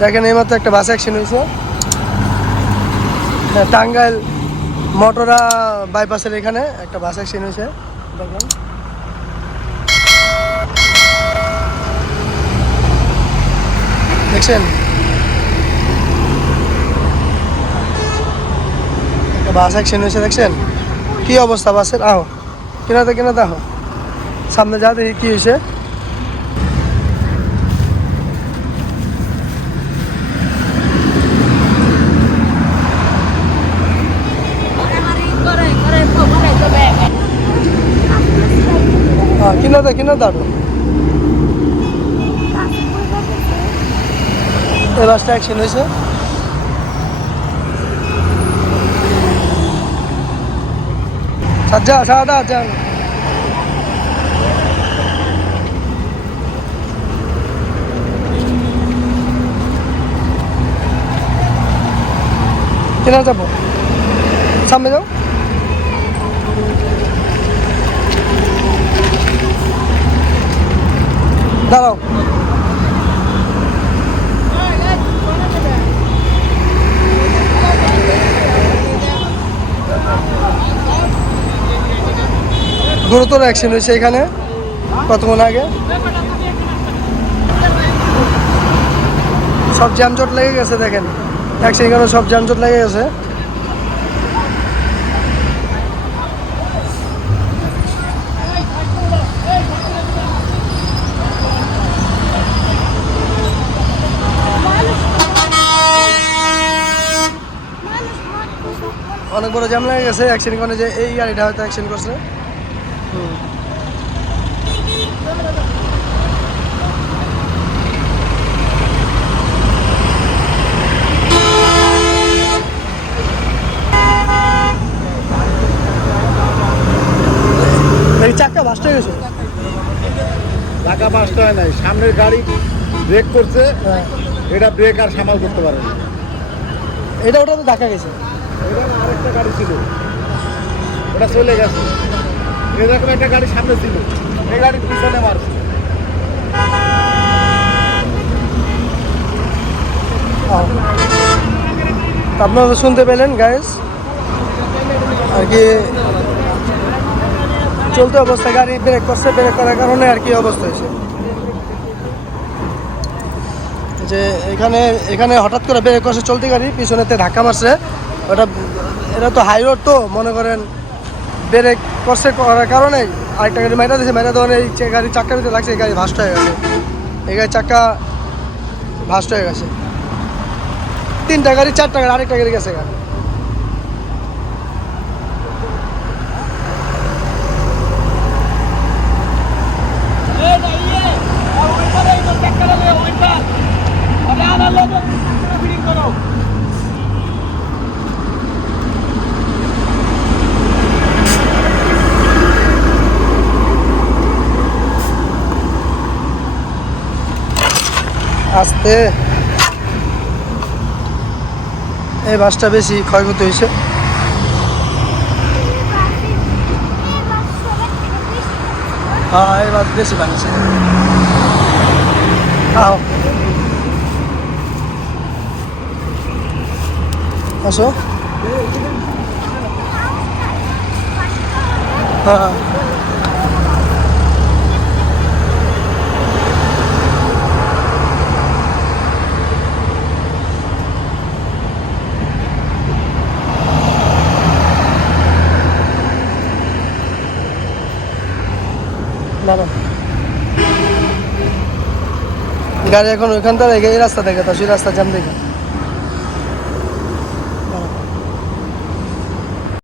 দেখেন এইমাত্র একটা বাস অ্যাক্সিডেন্ট হয়েছে টাঙ্গাইল মোটরা বাইপাসের এখানে একটা বাস অ্যাক্সিডেন্ট হয়েছে দেখেন দেখছেন একটা বাস অ্যাক্সিডেন্ট হয়েছে দেখছেন কি অবস্থা বাসের আহ কিনাতে আহ সামনে যা দেখি কি হয়েছে কিনাতে আরো এই বাসটা অ্যাক্সিডেন্ট হয়েছে সাজ্জা সাদা যা কিনা যাবো সামনে যাও দাঁড়াও গুরুতর অ্যাক্সিডেন্ট হয়েছে এখানে কতক্ষণ আগে সব যানজট লেগে গেছে দেখেন অ্যাক্সিডেন্ট কারণে সব যানজট লেগে গেছে অনেক বড় জ্যাম লেগে গেছে অ্যাক্সিডেন্ট কারণে যে এই গাড়িটা হয়তো অ্যাক্সিডেন্ট করছে এই চাকা বাস্ট হয়ে গেছে চাকা বাস্ট হয় নাই সামনের গাড়ি ব্রেক করছে এটা ব্রেক আর সামাল করতে পারে না এটা ওটা তো ধাক্কা গেছে এটা আরেকটা গাড়ি ছিল ওটা চলে গেছে এরকম একটা গাড়ি সামনে ছিল এই গাড়ির পিছনে মারছে আপনারা শুনতে পেলেন গাইস আর কি চলতে অবস্থায় গাড়ি ব্রেক করছে ব্রেক করার কারণে আর কি অবস্থা হয়েছে যে এখানে এখানে হঠাৎ করে ব্রেক করছে চলতি গাড়ি পিছনেতে ধাক্কা মারছে ওটা এটা তো হাই রোড তো মনে করেন ব্রেক করছে করার কারণে আরেকটা গাড়ি মাইরা দিয়েছে মাইরা দেওয়ার এই গাড়ি চাক্কা ভিতরে লাগছে এই গাড়ি ভাস্ট হয়ে গেছে এই গাড়ির চাক্কা ভাস্ট হয়ে গেছে 3টা গাড়ি 4টা গাড়ি আরেকটা গাড়ি গেছে গাড়ি আস্তে এই বাসটা বেশি ক্ষয়ক্ষতি হয়েছে হ্যাঁ এই বাস বেশি ভাঙছে আসো হ্যাঁ গাড়ি এখন ওইখান থেকে এই রাস্তা দেখে তো সেই রাস্তা জ্যাম দেখে